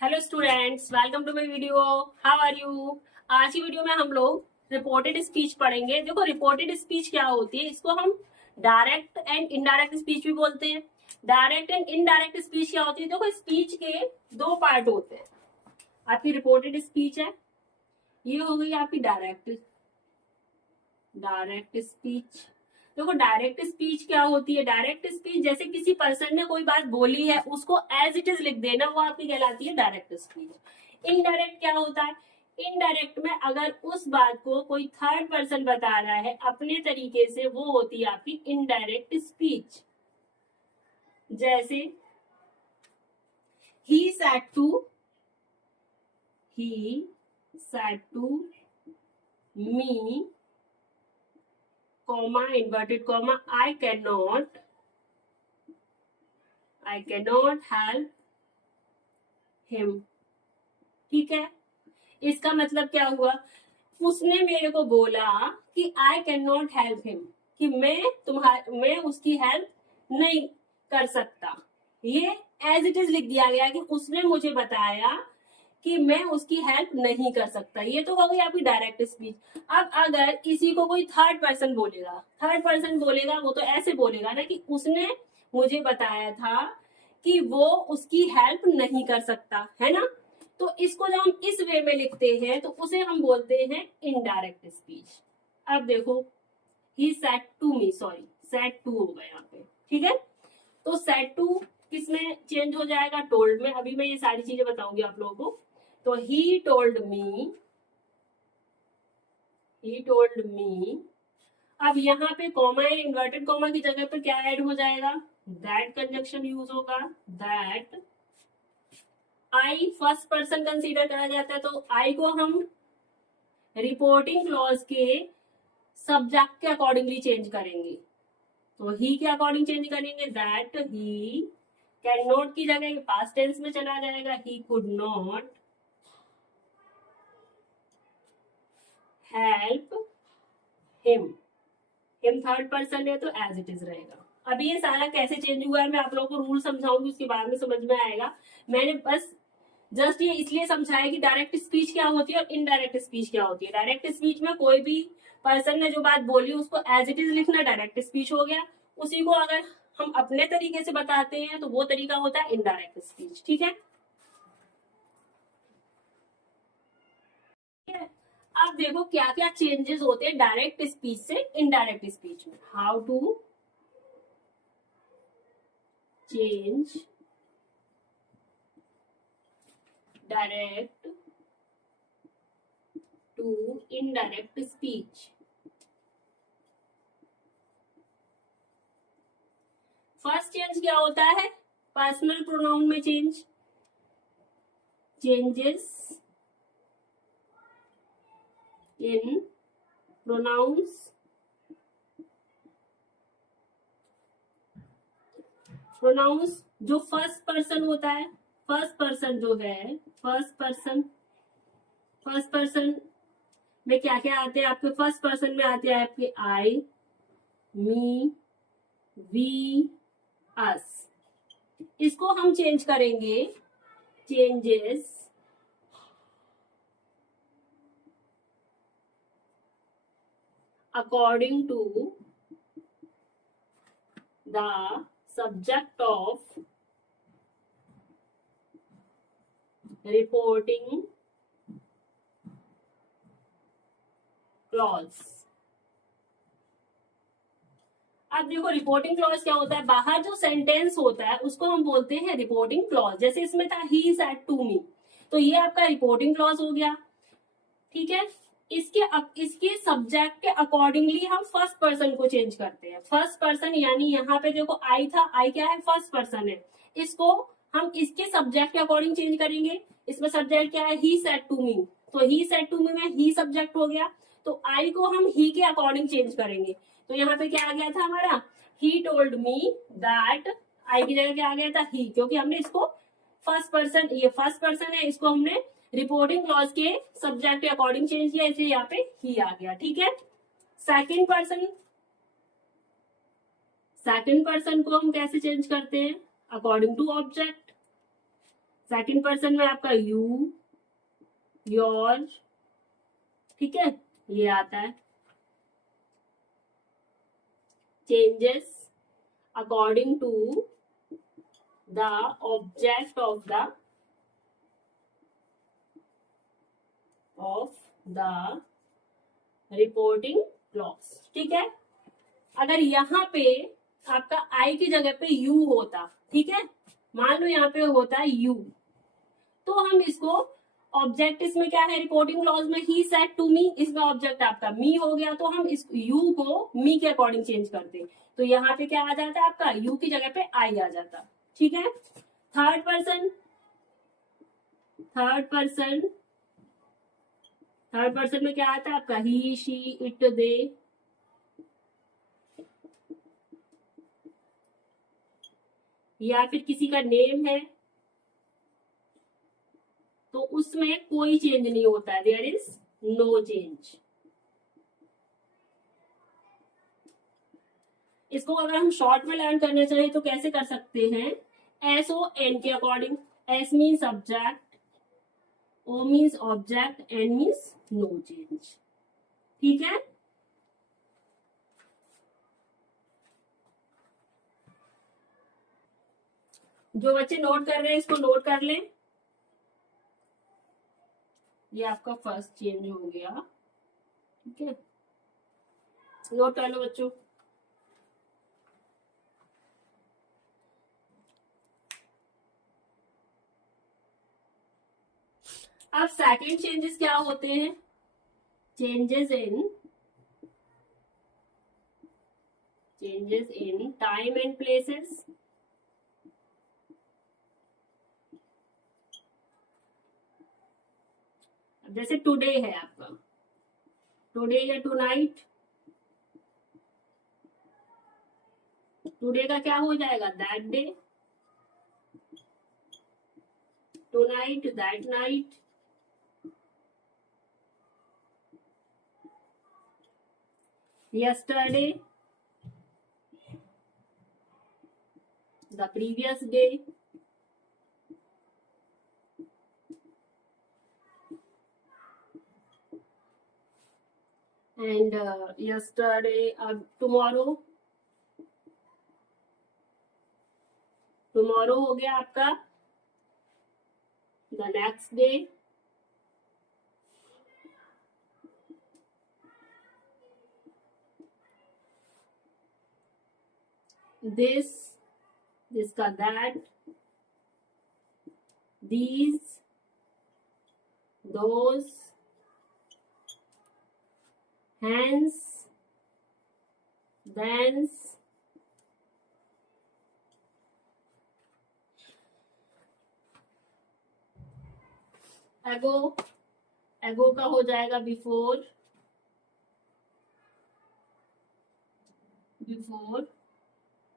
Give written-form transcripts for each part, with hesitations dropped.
Hello students, welcome to my video. How are you? आज की video में हम लोग रिपोर्टेड स्पीच पढ़ेंगे। देखो, रिपोर्टेड स्पीच क्या होती है, इसको हम डायरेक्ट एंड इनडायरेक्ट स्पीच भी बोलते हैं। डायरेक्ट एंड इनडायरेक्ट स्पीच क्या होती है? देखो, स्पीच के दो पार्ट होते हैं। आपकी रिपोर्टेड स्पीच है, ये हो गई आपकी डायरेक्ट स्पीच। देखो, डायरेक्ट स्पीच क्या होती है? डायरेक्ट स्पीच जैसे किसी पर्सन ने कोई बात बोली है, उसको एज इट इज लिख देना, वो आपकी कहलाती है डायरेक्ट स्पीच। इनडायरेक्ट क्या होता है? इनडायरेक्ट में अगर उस बात को कोई थर्ड पर्सन बता रहा है अपने तरीके से, वो होती है आपकी इनडायरेक्ट स्पीच। जैसे ही said to me, comma, inverted comma, I cannot help him। ठीक है, इसका मतलब क्या हुआ? उसने मेरे को बोला कि I can not help him, कि मैं उसकी हेल्प नहीं कर सकता। ये एज इट इज लिख दिया गया कि उसने मुझे बताया कि मैं उसकी हेल्प नहीं कर सकता। ये तो हो गई आपकी डायरेक्ट स्पीच। अब अगर इसी को कोई थर्ड पर्सन बोलेगा, वो तो ऐसे बोलेगा ना कि उसने मुझे बताया था कि वो उसकी हेल्प नहीं कर सकता, है ना। तो इसको जब हम इस वे में लिखते हैं तो उसे हम बोलते हैं इनडायरेक्ट स्पीच। अब देखो, he said to me, sorry said to हो गया यहाँ पे, ठीक है। तो सेड टू किस में चेंज हो जाएगा? टोल्ड में। अभी मैं ये सारी चीजें बताऊंगी आप लोगों को। तो ही टोल्ड मी। अब यहाँ पे कॉमा या इन्वर्टेड कॉमा की जगह पर क्या ऐड हो जाएगा? दैट कंजक्शन यूज होगा। That I first person consider करा जाता है, तो आई को हम रिपोर्टिंग क्लॉज के सब्जेक्ट के अकॉर्डिंगली चेंज करेंगे। तो ही के अकॉर्डिंग चेंज करेंगे। दैट ही कैन नॉट की जगह पास्ट टेंस में चला जाएगा, he could not help him third person है तो एज इट इज रहेगा। अभी ये सारा कैसे चेंज हुआ है मैं आप लोगों को रूल समझाऊंगी, उसके बाद में समझ में आएगा। मैंने बस जस्ट ये इसलिए समझाया कि डायरेक्ट स्पीच क्या होती है और इनडायरेक्ट स्पीच क्या होती है। डायरेक्ट स्पीच में कोई भी पर्सन ने जो बात बोली उसको एज इट इज लिखना डायरेक्ट स्पीच हो गया। उसी को अगर हम अपने तरीके से बताते हैं तो वो तरीका होता है इनडायरेक्ट स्पीच। ठीक है, अब देखो क्या क्या चेंजेस होते हैं डायरेक्ट स्पीच से इनडायरेक्ट स्पीच में। How to change direct to indirect speech. First change क्या होता है? पर्सनल प्रोनाउन में चेंजेस इन प्रोनाउंस। प्रोनाउंस जो फर्स्ट पर्सन होता है, फर्स्ट पर्सन जो है, फर्स्ट पर्सन में क्या क्या आते हैं आपके? फर्स्ट पर्सन में आते हैं आपके आई, मी, वी, अस। इसको हम चेंज करेंगे, changes according to the subject of reporting clause. अब देखो, रिपोर्टिंग क्लॉज क्या होता है? बाहर जो सेंटेंस होता है उसको हम बोलते हैं रिपोर्टिंग क्लॉज। जैसे इसमें था ही सेड टू मी, तो ये आपका रिपोर्टिंग क्लॉज हो गया। ठीक है, इसके सब्जेक्ट के अकॉर्डिंगली हम फर्स्ट पर्सन को चेंज करते हैं। फर्स्ट पर्सन यानी यहाँ पे देखो आई था, आई क्या है? फर्स्ट पर्सन है। इसको हम इसके सब्जेक्ट के अकॉर्डिंग चेंज करेंगे। इसमें सब्जेक्ट क्या है? ही सेड टू मी, तो ही सेड टू मी में ही सब्जेक्ट हो गया, तो आई को हम ही के अकॉर्डिंग चेंज करेंगे। तो यहाँ पे क्या आ गया था हमारा? He told me that. आई की जगह क्या आ गया था? ही, क्योंकि हमने इसको फर्स्ट पर्सन, ये फर्स्ट पर्सन है, इसको हमने रिपोर्टिंग क्लॉज के सब्जेक्ट के अकॉर्डिंग चेंज किया, इसलिए यहाँ पे ही आ गया। ठीक है, सेकंड पर्सन को हम कैसे चेंज करते हैं? According to object. Second person में आपका यू, योर, ठीक है, ये आता है। Changes according to the object of the reporting clause, ठीक है। अगर यहाँ पे आपका आई की जगह पे यू होता, ठीक है, मान लो यहाँ पे होता है यू, तो हम इसको ऑब्जेक्ट, इसमें क्या है रिपोर्टिंग क्लॉज में, ही सेड टू मी, इसमें ऑब्जेक्ट आपका मी हो गया, तो हम इस यू को मी के अकॉर्डिंग चेंज करते, तो यहाँ पे क्या आ जाता है आपका यू की जगह पे आई आ जाता, ठीक है। थर्ड पर्सन में क्या आता है आपका ही, शी, इट, दे, या फिर किसी का नेम है तो उसमें कोई चेंज नहीं होता है, देयर इज नो चेंज। इसको अगर हम शॉर्ट में लर्न करना चाहें तो कैसे कर सकते हैं, एस ओ एन के according. S means subject, O means object, N means no change, ठीक है। जो बच्चे नोट कर रहे हैं इसको नोट कर लें। ये आपका फर्स्ट चेंज हो गया, ठीक है, नोट कर लो बच्चों। अब सेकंड चेंजेस क्या होते हैं, changes in time and places. जैसे टुडे है आपका, टुडे या टुनाइट, टुडे का क्या हो जाएगा that day, tonight that night, yesterday the previous day, and yesterday, tomorrow हो गया आपका the next day, this का that, these, those, hence, thence, ago का हो जाएगा before,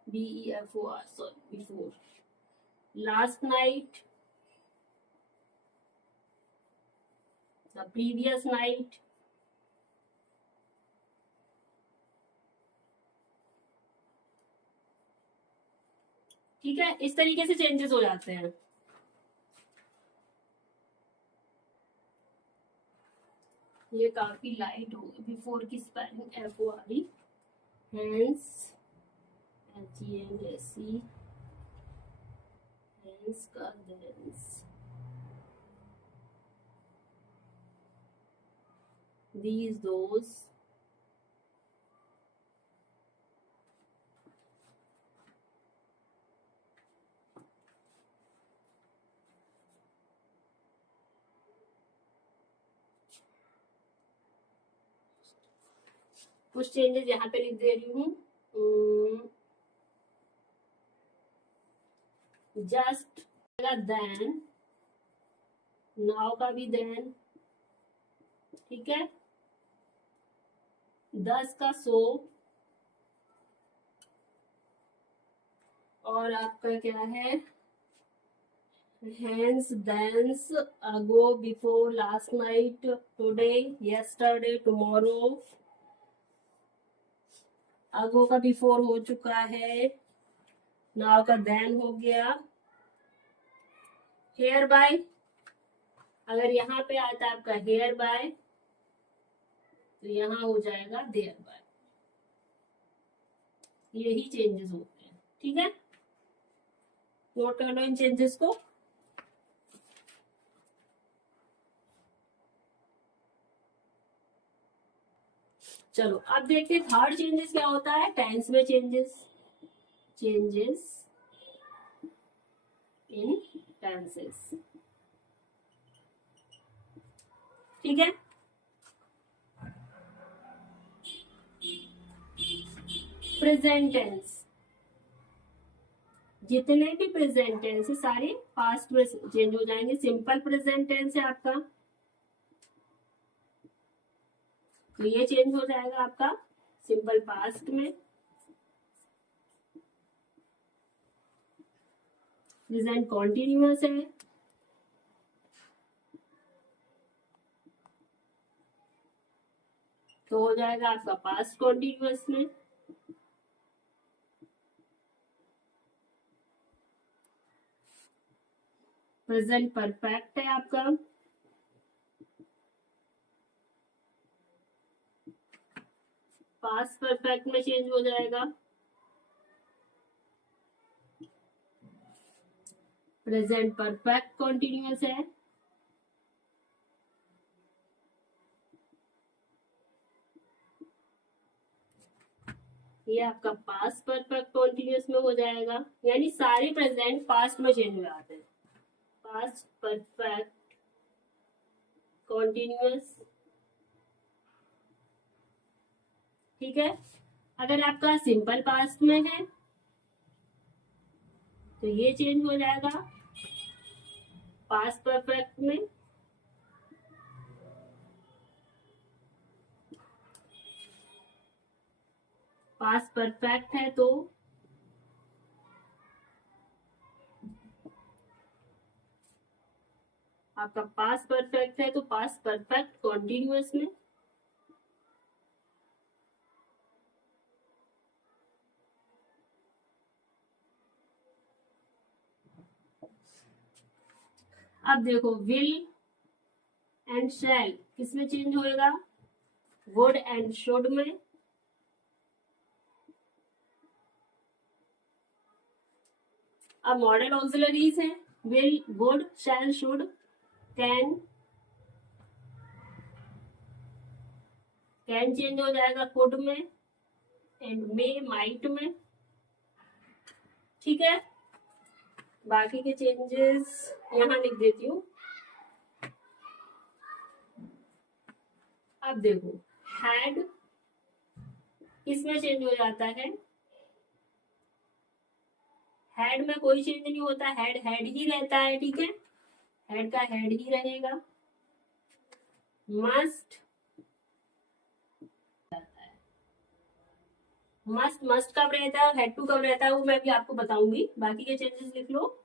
BEFOR, sorry, before, last night, the previous night, ठीक है। इस तरीके से चेंजेस हो जाते हैं। ये काफी लाइट हो गई, बिफोर की spelling FORE, hence HENSE, hence का thence, these, those, कुछ चेंजेस यहाँ पे लिख दे रही हूँ। जस्ट देन, नाउ का भी देन, ठीक है, 10 का सो, और आपका क्या है hence, thence, ago, before, last night, today, yesterday, tomorrow, ago का before हो चुका है, now का then हो गया, हेयर बाय, अगर यहाँ पे आता है आपका हेयर बाय तो यहाँ हो जाएगा देयर बाय। यही चेंजेस होते हैं, ठीक है, नोट कर लो इन चेंजेस को। चलो अब देखते हैं थर्ड चेंजेस क्या होता है टेंस में। चेंजेस इन टेंसेस, ठीक है। प्रेजेंट टेंस, जितने भी प्रेजेंट टेंस है सारे पास्ट में चेंज हो जाएंगे। सिंपल प्रेजेंट टेंस है आपका, तो ये चेंज हो जाएगा आपका सिंपल पास्ट में। प्रेजेंट कॉन्टिन्यूअस है, तो हो जाएगा आपका पास्ट कॉन्टिन्यूअस में। प्रेजेंट परफेक्ट है आपका, पास्ट परफेक्ट में चेंज हो जाएगा। प्रेजेंट परफेक्ट कॉन्टिन्यूअस है, ये आपका पास्ट परफेक्ट कॉन्टिन्यूअस में हो जाएगा। यानी सारे प्रेजेंट पास्ट में चेंज हो जाते हैं। पास्ट परफेक्ट कॉन्टिन्यूअस, ठीक है। अगर आपका सिंपल पास्ट में है तो ये चेंज हो जाएगा पास्ट परफेक्ट में। पास्ट परफेक्ट है तो आपका पास्ट परफेक्ट है तो पास्ट परफेक्ट कॉन्टिन्यूअस में। अब देखो विल एंड शैल किसमें चेंज होएगा, वुड एंड शुड में। अब मॉडल ऑक्सिलरीज है, will, would, shall, should, can change हो जाएगा कुड में, एंड मे माइट में, ठीक है। बाकी के चेंजेस यहां लिख देती हूँ। अब देखो हैड किसमें चेंज हो जाता है, हेड में कोई चेंज नहीं होता, हेड हेड ही रहता है, ठीक है, हेड का हेड ही रहेगा। मस्ट मस्ट मस्ट कब रहता है, हेड टू कब रहता है वो मैं भी आपको बताऊंगी। बाकी के चेंजेस लिख लो।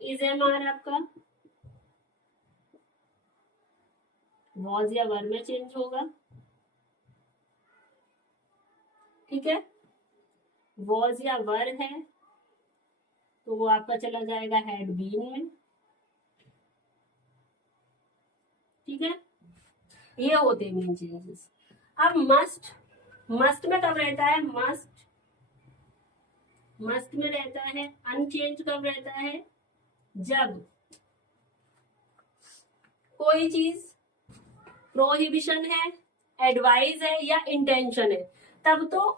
इज एम आर आपका वॉज या वर में चेंज होगा, ठीक है। वॉज या वर है तो वो आपका चला जाएगा हैड बीन में, ठीक है। ये होते हैं मेन चेंजेस। अब मस्ट, मस्ट में कब रहता है, मस्ट में रहता है अनचेंज कब रहता है, जब कोई चीज प्रोहिबिशन है, एडवाइस है या इंटेंशन है तब तो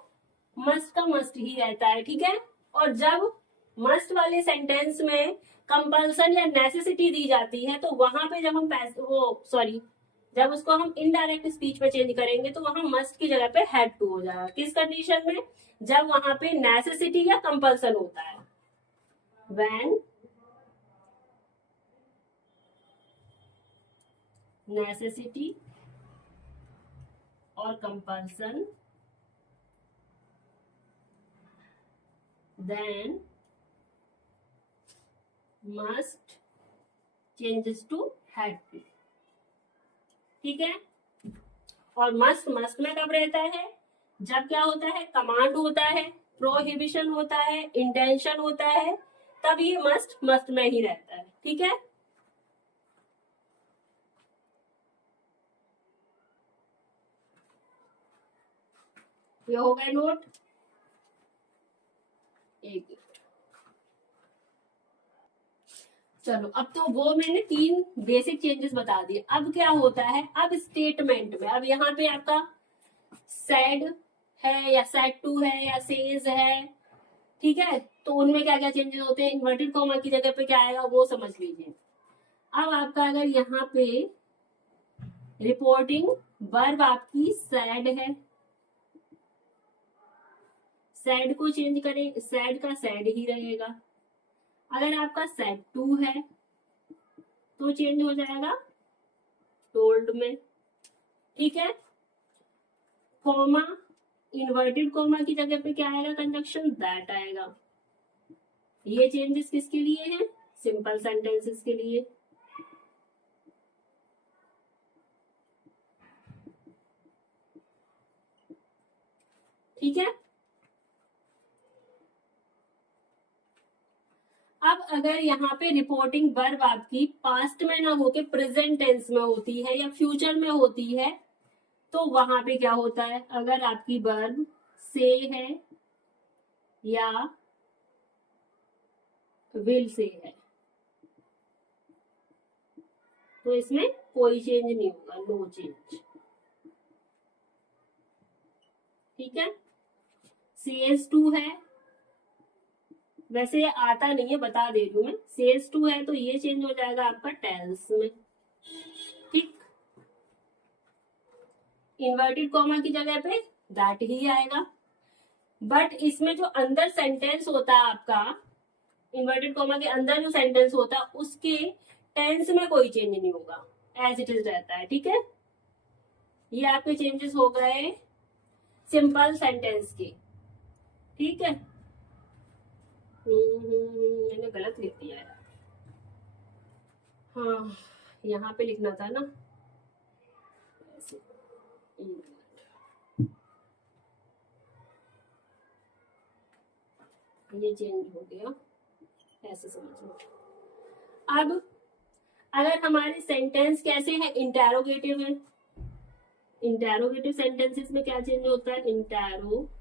मस्ट का मस्ट ही रहता है, ठीक है। और जब मस्ट वाले सेंटेंस में कंपल्सन या नेसेसिटी दी जाती है तो वहां पे जब हम जब उसको हम इनडायरेक्ट स्पीच में चेंज करेंगे तो वहां मस्ट की जगह पे हैड टू हो जाएगा। किस कंडीशन में, जब वहां पे नेसेसिटी या कंपल्सन होता है। व्हेन नेसेसिटी और compulsion then must changes to had to, ठीक है। और मस्ट में कब रहता है, जब क्या होता है, कमांड होता है, प्रोहिबिशन होता है, इंटेंशन होता है, तब ये मस्ट में ही रहता है। ठीक है, ये हो गए नोट। एक चलो, अब तो वो मैंने 3 बेसिक चेंजेस बता दिए। अब क्या होता है, अब स्टेटमेंट में, अब यहाँ पे आपका सैड है या सैड टू है या सेज है, ठीक है, तो उनमें क्या क्या चेंजेस होते हैं, इन्वर्टेड कॉमा की जगह पे क्या आएगा वो समझ लीजिए। अब आपका अगर यहाँ पे रिपोर्टिंग वर्ब आपकी सैड है, सैड को चेंज करें, सैड का सैड ही रहेगा। अगर आपका सैड टू है तो चेंज हो जाएगा टोल्ड में, ठीक है। कॉमा, इन्वर्टेड कॉमा की जगह पे क्या आएगा, कंजक्शन दैट आएगा। ये चेंजेस किसके लिए हैं, सिंपल सेंटेंसेस के लिए। ठीक है, अब अगर यहाँ पे रिपोर्टिंग वर्ब आपकी पास्ट में ना होके प्रेजेंट टेंस में होती है या फ्यूचर में होती है, तो वहां पे क्या होता है, अगर आपकी वर्ब से है या विल से है तो इसमें कोई चेंज नहीं होगा, नो चेंज। ठीक है, सेज टू है, वैसे ये आता नहीं है, बता दे रही हूं मैं, सेज टू है तो ये चेंज हो जाएगा आपका टेल्स में। ठीक, इन्वर्टेड कॉमा की जगह पे दैट ही आएगा। बट इसमें जो अंदर सेंटेंस होता है आपका, इन्वर्टेड कॉमा के अंदर जो सेंटेंस होता है उसके टेंस में कोई चेंज नहीं होगा, एज इट इज रहता है। ठीक है, ये आपके चेंजेस हो गए सिंपल सेंटेंस के। ठीक है, मैंने गलत लिख दिया है। हाँ, यहाँ पे लिखना था ना ऐसे। ये चेंज हो गया, ऐसे समझ। अब अगर हमारे सेंटेंस कैसे हैं, इंटेरोगेटिव है, इंटेरोगेटिव सेंटेंसेस में क्या चेंज होता है, इंटेरोगेटिव।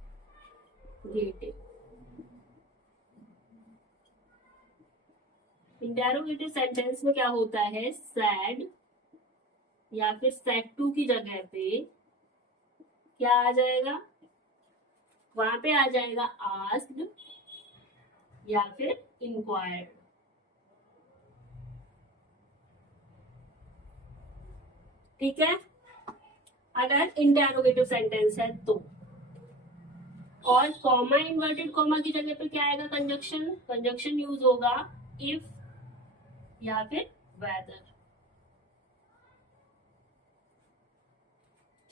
इंटेरोगेटिव सेंटेंस में क्या होता है, सैड या फिर सैड टू की जगह पे क्या आ जाएगा, वहां पे आ जाएगा आस्क्ड या फिर इंक्वायर्ड। ठीक है, अगर इंटेरोगेटिव सेंटेंस है तो। और कॉमा, इन्वर्टेड कॉमा की जगह पे क्या आएगा, कंजक्शन, कंजक्शन यूज होगा इफ या फिर वेदर।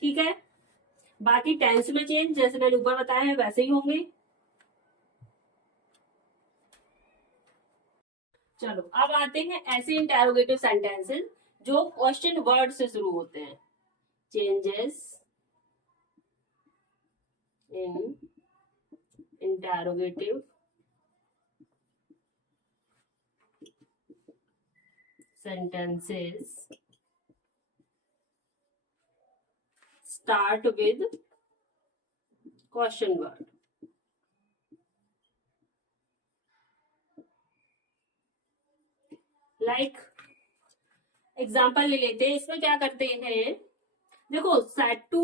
ठीक है, बाकी टेंस में चेंज जैसे मैंने ऊपर बताया है वैसे ही होंगे। चलो, अब आते हैं ऐसे इंटेरोगेटिव सेंटेंसेस जो क्वेश्चन वर्ड से शुरू होते हैं। Changes in interrogative sentences start with question word। Like example ले लेते हैं, इसमें क्या करते हैं, देखो सैड टू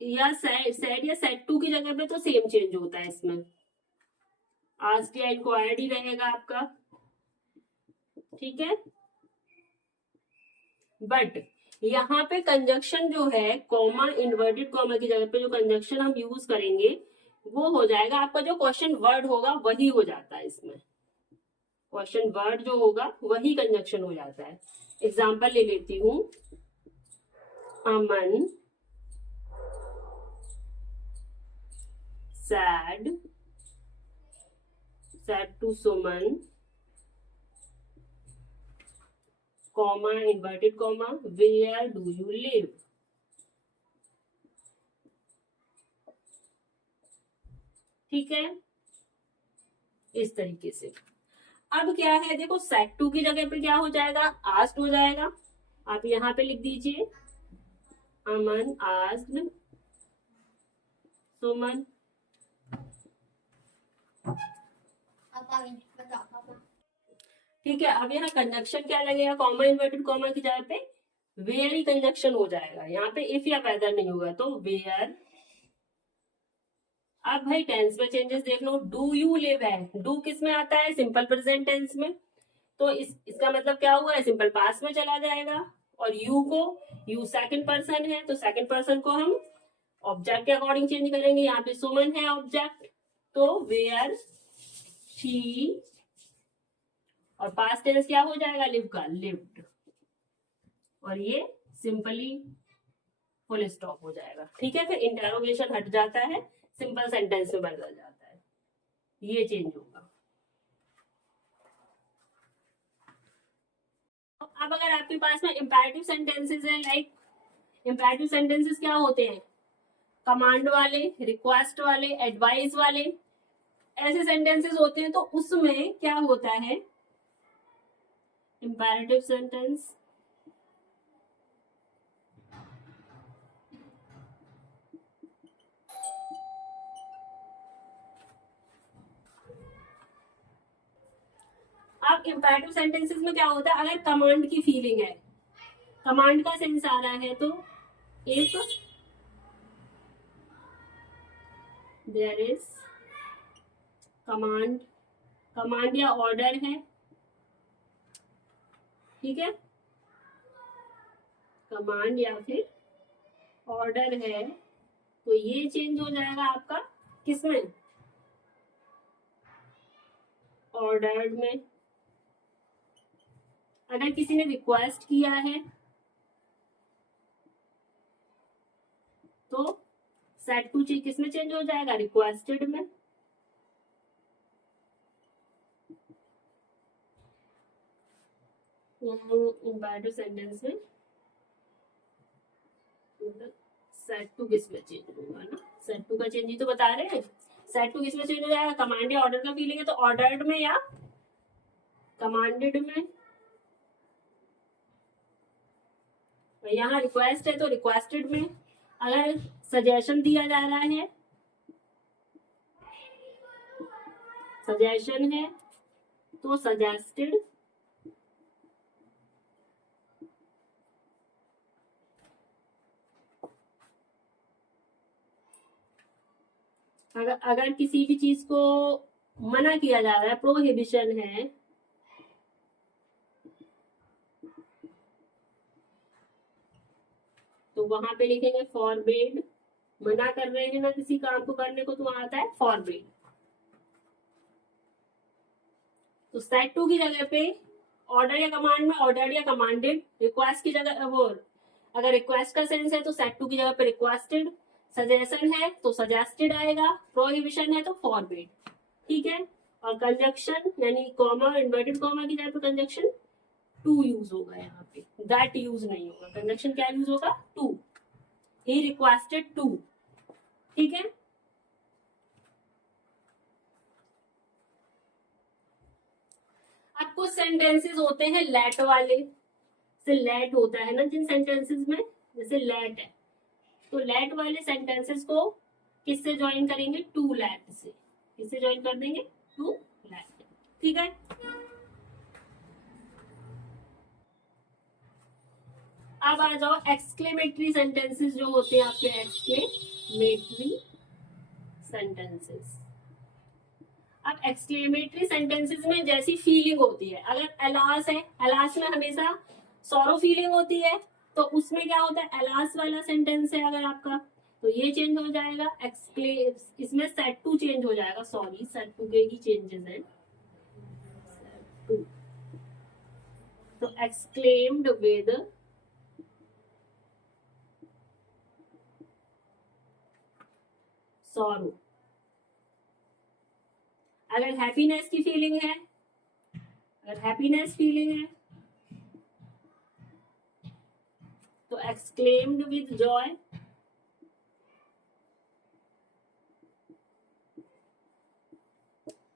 या सैड या सैड टू की जगह पे तो सेम चेंज होता है, इसमें आस्क्ड या इंक्वायर्ड ही रहेगा आपका। ठीक है, बट यहाँ पे कंजक्शन जो है, कॉमा, इन्वर्टेड कॉमा की जगह पे जो कंजक्शन हम यूज करेंगे वो हो जाएगा आपका, जो क्वेश्चन वर्ड होगा वही हो जाता है इसमें। क्वेश्चन वर्ड जो होगा वही कंजक्शन हो जाता है। एग्जाम्पल ले लेती हूं, Aman said, said to Suman, comma, inverted comma, where do you live. ठीक है, इस तरीके से। अब क्या है, देखो सेट टू की जगह पे क्या हो जाएगा, आस्क्ड हो जाएगा। आप यहाँ पे लिख दीजिए अमन आस्क्ड सुमन। ठीक है, अब यहाँ कंजक्शन क्या लगेगा, कॉमा इन्वर्टेड कॉमा की जगह पे वेयर ही कंजक्शन हो जाएगा। यहाँ पे इफ या वेदर नहीं होगा तो वेयर। अब भाई टेंस में चेंजेस देख लो, डू यू लिव है, डू किस में आता है, सिंपल प्रेजेंट टेंस में, तो इसका मतलब क्या हुआ है, सिंपल पास्ट में चला जाएगा। और यू को, यू सेकंड पर्सन है तो सेकंड पर्सन को हम ऑब्जेक्ट के अकॉर्डिंग चेंज करेंगे। यहाँ पे सुमन है ऑब्जेक्ट, तो वेयर शी, और पास्ट टेंस क्या हो जाएगा, लिव का, लिव्ड, और ये सिंपली फुल स्टॉप हो जाएगा। ठीक है, फिर इंटेरोगेशन हट जाता है, सिंपल सेंटेंस में बदल जाता है, ये चेंज होगा। अब अगर आपके पास में इंपैरेटिव सेंटेंसेस है, लाइक इंपैरेटिव सेंटेंसेस क्या होते हैं, कमांड वाले, रिक्वेस्ट वाले, एडवाइस वाले, ऐसे सेंटेंसेस होते हैं। तो उसमें क्या होता है, इंपैरेटिव सेंटेंस अब इंपैरेटिव सेंटेंसेस में क्या होता है, अगर कमांड की फीलिंग है, कमांड का सेंस आ रहा है, तो if there is command, command या ऑर्डर है, ठीक है, कमांड या फिर ऑर्डर है, तो ये चेंज हो जाएगा आपका किसमें, ऑर्डर्ड में। अगर किसी ने रिक्वेस्ट किया है तो सेट टू किस में चेंज हो जाएगा, रिक्वेस्टेड में। इंपैरेटिव सेंटेंस में मतलब सेट टू किस में चेंज होगा ना, सेट टू का चेंज ही तो बता रहे हैं। सेट टू किस में चेंज हो जाएगा, कमांड या ऑर्डर का फीलिंग है तो ऑर्डर्ड में या कमांडेड में। यहाँ रिक्वेस्ट है तो रिक्वेस्टेड में। अगर सजेशन दिया जा रहा है, सजेशन है तो सजेस्टेड। अगर किसी भी चीज को मना किया जा रहा है, प्रोहिबिशन है, तो वहां पे लिखेंगे फॉरबिड। मना कर रहे हैं ना किसी काम को करने को, तो वहां आता है फॉरबिड। तो सेट टू की जगह पे ऑर्डर या कमांड में ऑर्डर या कमांडेड, रिक्वेस्ट की जगह वो, अगर रिक्वेस्ट का सेंस है तो सेट टू की जगह पे रिक्वेस्टेड, सजेशन है तो सजेस्टेड आएगा, प्रोहिबिशन है तो फॉरबिड। ठीक है, और कंजक्शन यानी कॉमा, इन्वर्टेड कॉमा की जगह पे कंजक्शन टू यूज होगा, यहाँ पे दैट यूज नहीं होगा, कंजक्शन क्या यूज होगा, टू, ही रिक्वेस्टेड टू। ठीक है, अब कुछ सेंटेंसेस होते हैं लेट वाले, जैसे लेट होता है ना जिन सेंटेंसेस में, जैसे लेट है, तो लेट वाले सेंटेंसेस को किससे ज्वाइन करेंगे, टू लेट से, किससे ज्वाइन कर देंगे, टू लेट। ठीक है, अब आ जाओ एक्सक्लेमेटरी सेंटेंसेस जो होते हैं आपके, एक्सक्लेमेटरी सेंटेंसेस। अब एक्सक्लेमेटरी सेंटेंसेस में जैसी फीलिंग होती है, अगर अलास है, अलास में हमेशा सॉरो फीलिंग होती है, तो उसमें क्या होता है, अलास वाला सेंटेंस है अगर आपका, तो ये चेंज हो जाएगा, इसमें सेट टू चेंज हो जाएगा, सॉरी सेट टू के ही चेंजेस हैं, तो एक्सक्लेम्ड विद सॉरो। अगर हैप्पीनेस की फीलिंग है, अगर हैप्पीनेस फीलिंग है तो एक्सक्लेम्ड विद जॉय।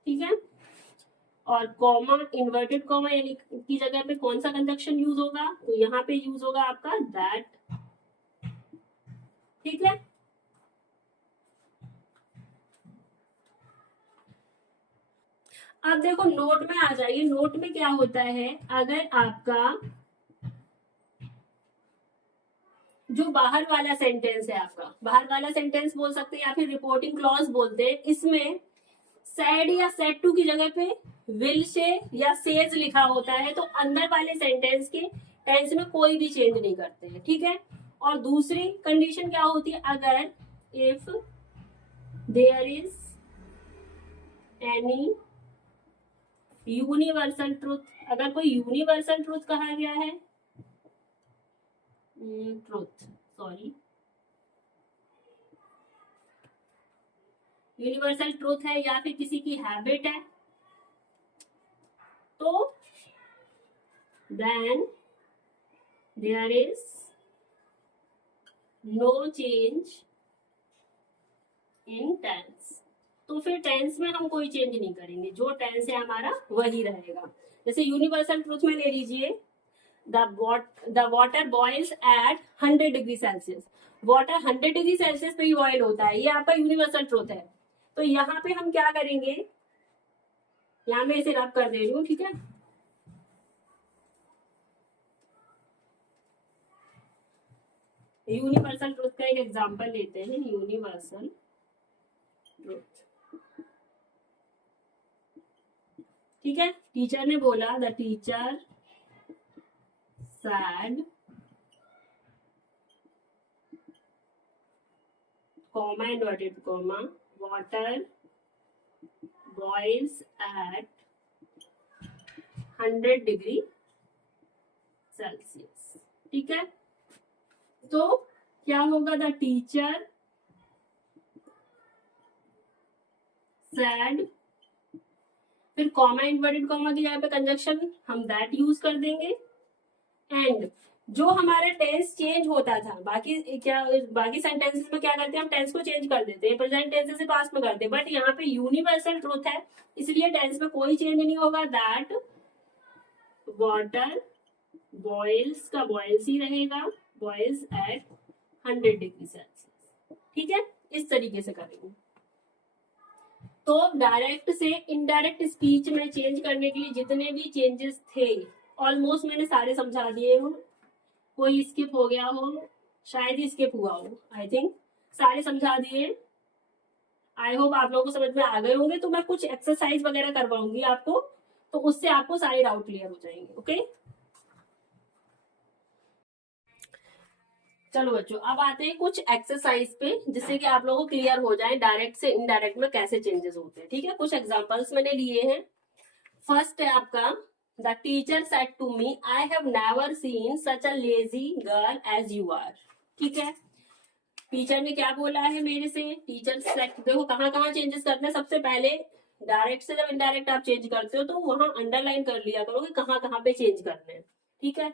ठीक है, और कॉमा, इन्वर्टेड कॉमा यानी की जगह पे कौन सा कंजक्शन यूज होगा, तो यहाँ पे यूज होगा आपका दैट। ठीक है, अब देखो नोट में आ जाइए। नोट में क्या होता है, अगर आपका जो बाहर वाला सेंटेंस है, आपका बाहर वाला सेंटेंस बोल सकते हैं या फिर रिपोर्टिंग क्लॉज बोलते हैं, इसमें सैड या सेड टू की जगह पे विल से या सेज लिखा होता है, तो अंदर वाले सेंटेंस के टेंस में कोई भी चेंज नहीं करते हैं। ठीक है, और दूसरी कंडीशन क्या होती है, अगर if there is any universal truth, अगर कोई यूनिवर्सल ट्रूथ कहा गया है, ट्रूथ सॉरी यूनिवर्सल ट्रूथ है या फिर किसी की हैबिट है, तो then there is no change in tense. तो फिर टेंस में हम कोई चेंज नहीं करेंगे, जो टेंस है हमारा वही रहेगा। जैसे यूनिवर्सल ट्रूथ में ले लीजिए, the water boils at 100 degree Celsius. Water 100 degree Celsius पे ही बॉयल होता है, ये आपका यूनिवर्सल ट्रूथ है। तो यहाँ पे हम क्या करेंगे, यहाँ मैं इसे रब कर दे रही हूँ। ठीक है, यूनिवर्सल ट्रूथ का एक एग्जांपल लेते हैं। यूनिवर्सल ट्रूथ, ठीक है, टीचर ने बोला the teacher said comma inverted comma water boils at 100 degree Celsius. ठीक है, तो क्या होगा, द टीचर सैड, फिर कॉमा इन्वर्टेड कॉमा की जगह पे कंजक्शन हम दैट यूज कर देंगे। एंड जो हमारा टेंस चेंज होता था, बाकी सेंटेंसेस में क्या करते हैं, हम टेंस को चेंज कर देते हैं, प्रेजेंट टेंस से पास्ट में करते हैं, बट यहाँ पे यूनिवर्सल ट्रूथ है इसलिए टेंस में कोई चेंज नहीं होगा। दैट वाटर बॉइल्स का बॉइल्स ही रहेगा, बॉइल्स एट 100 डिग्री सेल्सियस। ठीक है, इस तरीके से करेंगे। तो डायरेक्ट से इनडायरेक्ट स्पीच में चेंज करने के लिए जितने भी चेंजेस थे ऑलमोस्ट मैंने सारे समझा दिए हो, कोई स्किप हो गया हो, शायद ही स्किप हुआ हो, आई थिंक सारे समझा दिए। आई होप आप लोगों को समझ में आ गए होंगे। तो मैं कुछ एक्सरसाइज वगैरह करवाऊंगी आपको, तो उससे आपको सारे डाउट क्लियर हो जाएंगे। ओके, चलो बच्चों, अब आते हैं कुछ एक्सरसाइज पे, जिससे कि आप लोगों को क्लियर हो जाए डायरेक्ट से इनडायरेक्ट में कैसे चेंजेस होते हैं। ठीक है, कुछ एग्जांपल्स मैंने लिए हैं। फर्स्ट है आपका, the teacher said to me I have never seen such a lazy girl as you are. ठीक है, टीचर ने क्या बोला है मेरे से, टीचर सेड, देखो कहाँ कहाँ चेंजेस करते हैं। सबसे पहले डायरेक्ट से जब इनडायरेक्ट आप चेंज करते हो तो वहां अंडरलाइन कर लिया करो कि कहाँ कहाँ पे चेंज करने हैं। ठीक है,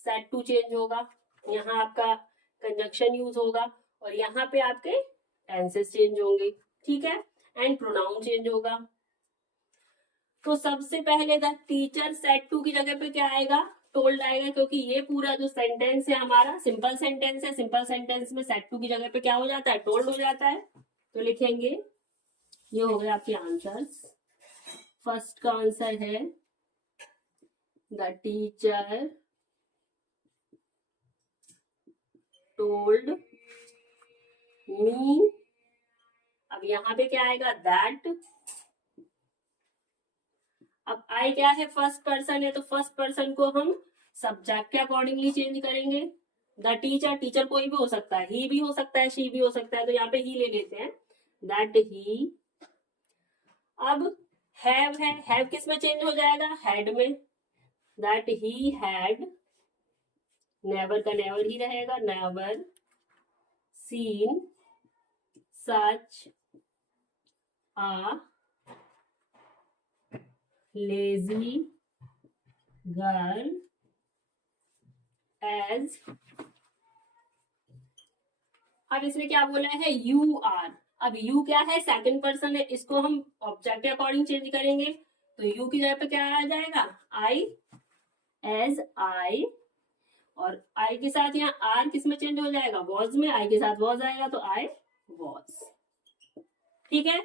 सेड टू चेंज होगा, यहाँ आपका कंजक्शन यूज होगा, और यहाँ पे आपके टेंसेस चेंज होंगे। ठीक है, एंड प्रोनाउन चेंज होगा। तो सबसे पहले द टीचर सेड टू की जगह पे क्या आएगा, टोल्ड आएगा, क्योंकि ये पूरा जो सेंटेंस है हमारा सिंपल सेंटेंस है। सिंपल सेंटेंस में सेड टू की जगह पे क्या हो जाता है, टोल्ड हो जाता है। तो लिखेंगे, ये हो गए आपके आंसर्स। फर्स्ट का आंसर है द टीचर टोल्ड मी। अब यहाँ पे क्या आएगा, दैट। अब आई क्या है, फर्स्ट पर्सन है, तो फर्स्ट पर्सन को हम सब्जेक्ट के अकॉर्डिंगली चेंज करेंगे। द टीचर, टीचर कोई भी हो सकता है, ही भी हो सकता है, शी भी हो सकता है, तो यहाँ पे ही ले लेते हैं, दैट ही। अब हैव है, हैव किस में चेंज हो जाएगा, हैड में, दैट ही हैड, नेवर का नेवर ही रहेगा, नेवर सीन सच आ लेजी गर्ल एज। अब इसने क्या बोला है, यू आर। अब यू क्या है, सेकंड पर्सन है, इसको हम ऑब्जेक्ट के अकॉर्डिंग चेंज करेंगे। तो यू की जगह पे क्या आ जाएगा, आई, एज आई, और आई के साथ यहाँ आर किस में चेंज हो जाएगा, वॉज में, आई के साथ वॉज आएगा तो आई वॉज। ठीक है,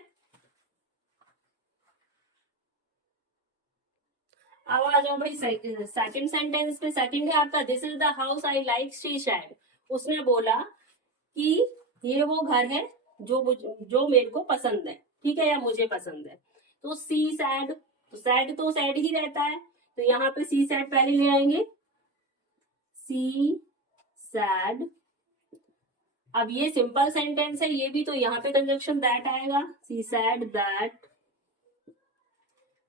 अब आ जाओ भाई सेकंड सेंटेंस पे। सेकंड है आपका, this is the house I like, she said. उसने बोला कि ये वो घर है जो मेरे को पसंद है, ठीक है, या मुझे पसंद है। तो सी सैड, तो सैड ही रहता है, तो यहाँ पे सी सैड पहले ले आएंगे, सी सैड। अब ये सिंपल सेंटेंस है ये भी, तो यहाँ पे कंजक्शन दैट आएगा, she said that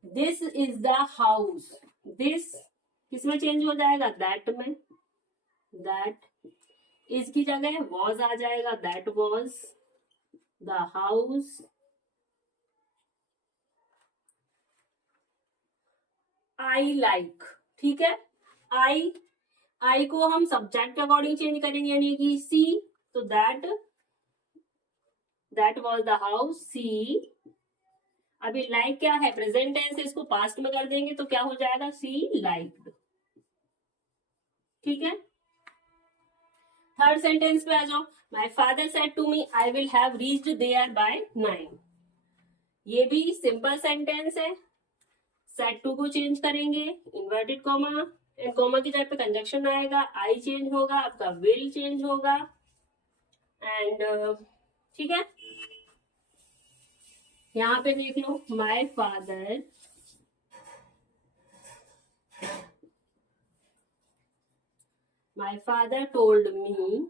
this is the house. This किसमें चेंज हो जाएगा, दैट में, दैट इसकी जगह वॉज आ जाएगा, that was the house I like. ठीक है, आई को हम सब्जेक्ट के अकॉर्डिंग चेंज करेंगे, यानी कि सी, तो दैट वॉज द हाउस सी। अभी लाइक क्या है, प्रेजेंट टेंस, इसको पास्ट में कर देंगे तो क्या हो जाएगा, सी लाइक्ड। ठीक है, थर्ड सेंटेंस पे आ जाओ, my father said to me I will have reached there by 9। ये भी सिंपल सेंटेंस है, सेड टू को चेंज करेंगे, इन्वर्टेड कॉमा, एंड कॉमा की जगह पे कंजक्शन आएगा, आई चेंज होगा, आपका विल चेंज होगा, एंड ठीक है, यहाँ पे देख लो, माई फादर टोल्ड मी,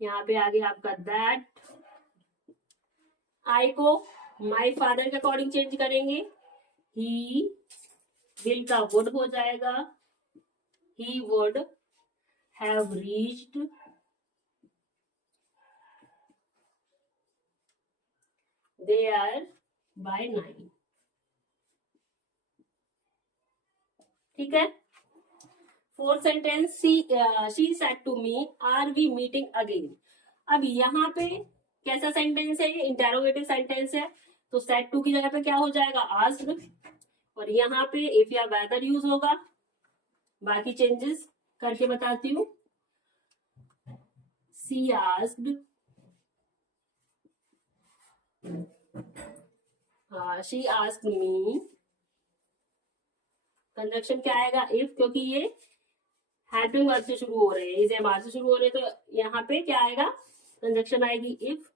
यहाँ पे आगे आपका दैट, आई को माई फादर के अकॉर्डिंग चेंज करेंगे, ही विल का वुड हो जाएगा, he would have reached there by 9। ठीक है, fourth sentence, she said to me are we meeting again. अब यहाँ पे कैसा सेंटेंस है, ये इंटेरोगेटिव सेंटेंस है, तो सेड टू की जगह पे क्या हो जाएगा, आस्क्ड, और यहाँ पे इफ या वेदर यूज होगा। बाकी चेंजेस करके बताती हूँ, she asked, she asked me, conjunction क्या आएगा, इफ, क्योंकि ये हेल्पिंग वर्ब से शुरू हो रहे हैं, इस एम से शुरू हो रहे हैं, तो यहाँ पे क्या आएगा, कंजक्शन आएगी इफ।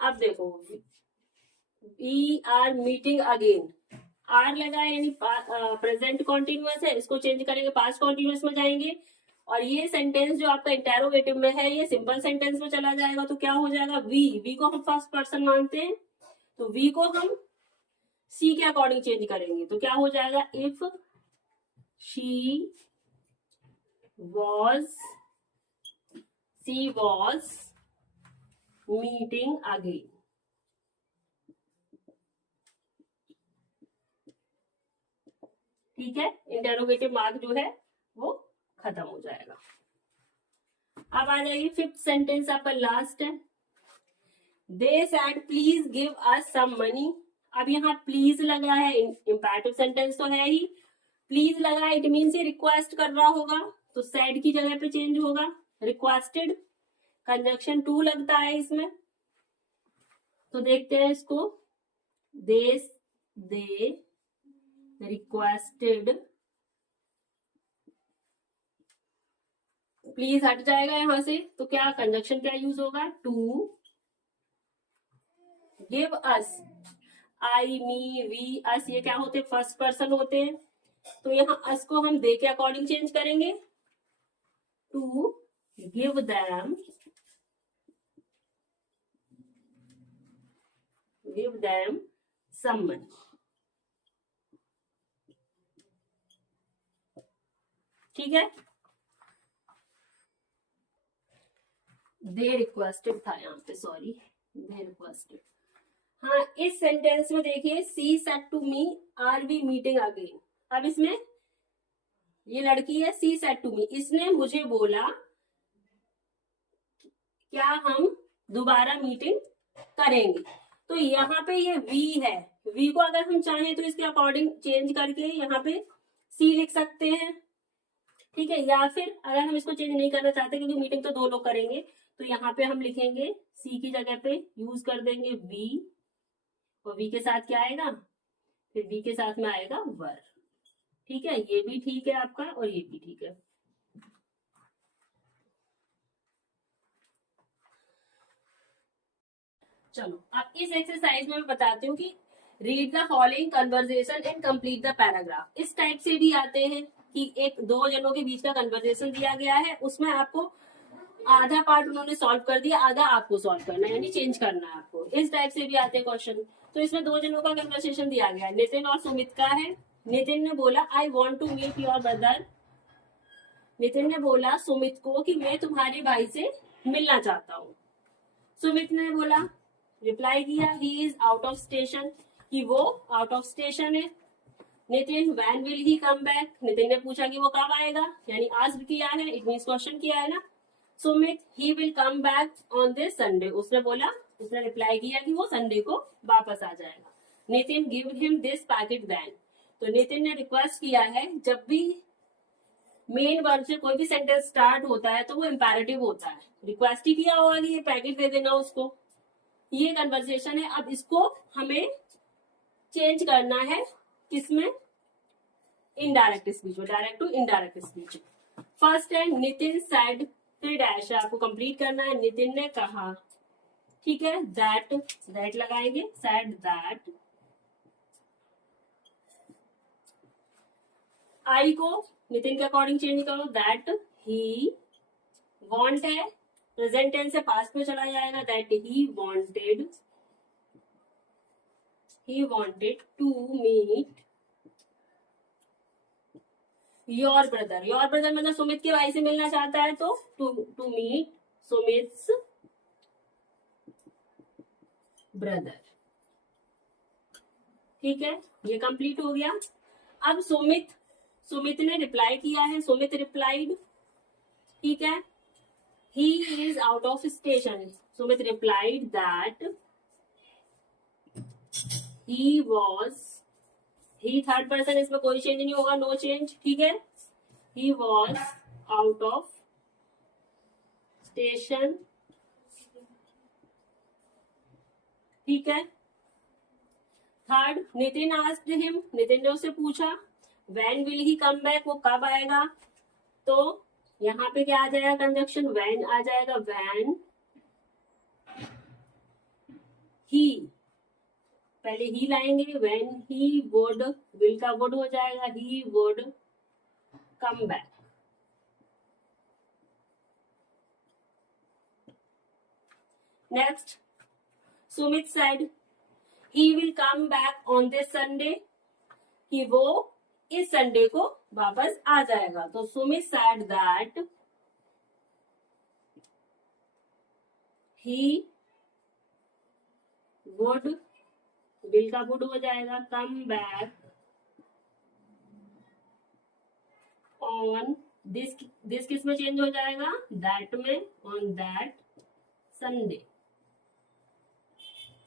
अब देखो, we are meeting again, are लगा है यानी प्रेजेंट कॉन्टिन्यूअस है, इसको चेंज करेंगे, पास्ट कॉन्टिन्यूअस में जाएंगे, और ये सेंटेंस जो आपका इंटेरोगेटिव में है ये सिंपल सेंटेंस में चला जाएगा, तो क्या हो जाएगा, वी को हम फर्स्ट पर्सन मानते हैं, तो वी को हम सी के अकॉर्डिंग चेंज करेंगे, तो क्या हो जाएगा, if she was meeting again. ठीक है, इंटेरोगेटिव मार्क जो है वो खत्म हो जाएगा। अब आ जाइए फिफ्थ सेंटेंस, आपका लास्ट है, they said please give us some money. अब यहाँ प्लीज लगा है, इंपैरेटिव सेंटेंस तो है ही, प्लीज लगा है, इट मीन्स ये रिक्वेस्ट कर रहा होगा, तो सेड की जगह पे चेंज होगा, रिक्वेस्टेड, कंजक्शन टू लगता है इसमें, तो देखते हैं इसको, दे रिक्वेस्टेड, प्लीज हट जाएगा यहां से, तो क्या कंजक्शन क्या यूज होगा, to, give us, I, me, we, us, ये क्या होते हैं, फर्स्ट पर्सन होते हैं, तो यहाँ अस को हम दे के अकॉर्डिंग चेंज करेंगे, to give them some money. ठीक है, दे रिक्वेस्टेड था यहाँ पे, सॉरी, दे रिक्वेस्टेड। हाँ, इस सेंटेंस में देखिए, she said to me are we meeting again. अब इसमें ये लड़की है, सी सेड टू मी, इसने मुझे बोला क्या हम दोबारा मीटिंग करेंगे। तो यहाँ पे ये वी है, वी को अगर हम चाहें तो इसके अकॉर्डिंग चेंज करके यहाँ पे सी लिख सकते हैं, ठीक है। या फिर अगर हम इसको चेंज नहीं करना चाहते क्योंकि मीटिंग तो 2 लोग करेंगे, तो यहाँ पे हम लिखेंगे सी की जगह पे यूज कर देंगे वी, और वी के साथ क्या आएगा, फिर वी के साथ में आएगा वर, ठीक है। ये भी ठीक है आपका और ये भी ठीक है। चलो अब इस एक्सरसाइज में मैं बताती हूँ कि read the following conversation and complete the paragraph. इस टाइप से भी आते हैं कि एक 2 जनों के बीच का कन्वर्सेशन दिया गया है, उसमें आपको आधा पार्ट उन्होंने सॉल्व कर दिया, आधा आपको सॉल्व करना है, यानी चेंज करना है आपको। इस टाइप से भी आते हैं क्वेश्चन। तो इसमें 2 जनों का कन्वर्सेशन दिया गया है, नितिन और सुमित का है। नितिन ने बोला I want to meet your brother. Nitin ने बोला सुमित को कि मैं तुम्हारे भाई से मिलना चाहता हूँ। सुमित ने बोला, रिप्लाई किया he is out of station, कि वो आउट ऑफ स्टेशन है। Nitin when will he come back, Nitin ने पूछा कि वो कब आएगा, यानी आस्क्ड किया है, इट मींस क्वेश्चन किया है ना। Sumit he will come back on this Sunday, उसने बोला, उसने रिप्लाई किया कि वो संडे को वापस आ जाएगा। Nitin give him this packet then, तो नितिन ने रिक्वेस्ट किया है, जब भी मेन वर्ब से कोई भी सेंटेंस स्टार्ट होता है तो वो इंपैरेटिव होता है, रिक्वेस्ट ही किया होगा कि ये पैकेट दे देना उसको। ये कन्वर्सेशन है। अब इसको हमें चेंज करना है किसमें, इनडायरेक्ट स्पीच में, direct to indirect speech. First है नितिन सेड, फिर डैश है, आपको कंप्लीट करना है। नितिन ने कहा, ठीक है, दैट लगाएंगे, सेड दैट। आई को नितिन के अकॉर्डिंग चेंज करो, दैट ही। वांट है, प्रेजेंट टेंस से पास्ट में चला जाएगा, that he wanted to meet your brother. Your brother मतलब सुमित के भाई से मिलना चाहता है, तो टू मीट सुमित्स ब्रदर, ठीक है। ये कंप्लीट हो गया। अब सुमित ने रिप्लाई किया है, सुमित रिप्लाइड, ठीक है, he is out of station. Sumit replied that he was, he third person, इसमें कोई चेंज नहीं होगा, नो चेंज, ठीक है। He was out of station, ठीक है। Third, Nitin asked him, Nitin ने उससे पूछा, when will he come back, वो कब आएगा, तो यहाँ पे क्या आ जाएगा, कंजक्शन व्हेन आ जाएगा, व्हेन ही, पहले ही लाएंगे, व्हेन ही वुड, विल का वुड हो जाएगा, he would come back. Next, Sumit said he will come back on this Sunday, कि वो इस संडे को वापस आ जाएगा। तो Sumit said that he would, will का वुड हो जाएगा, कम बैक ऑन दिस किस में चेंज हो जाएगा, दैट में, ऑन दैट संडे,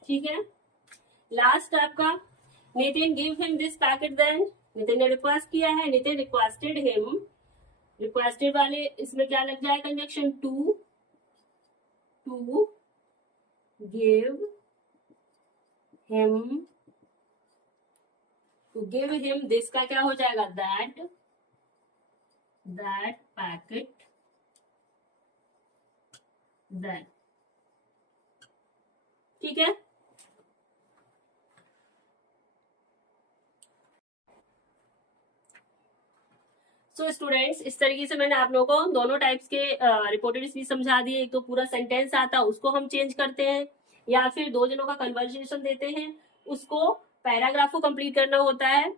ठीक है। लास्ट आपका, Nitin give him this packet then, Nitin ने रिक्वेस्ट किया है, नितिन रिक्वेस्टेड हिम, रिक्वेस्टेड वाले इसमें क्या लग जाएगा, conjunction to give him, to give him this का क्या हो जाएगा, दैट पैकेट देन, ठीक है। सो स्टूडेंट्स, इस तरीके से मैंने आप लोगों को दोनों टाइप्स के रिपोर्टेड स्पीच समझा दिए। एक तो पूरा सेंटेंस आता, उसको हम चेंज करते हैं, या फिर 2 जनों का कन्वर्सेशन देते हैं, उसको पैराग्राफ को कंप्लीट करना होता है।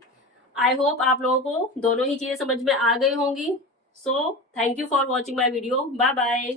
आई होप आप लोगों को दोनों ही चीजें समझ में आ गई होंगी। So thank you for watching my video, bye bye.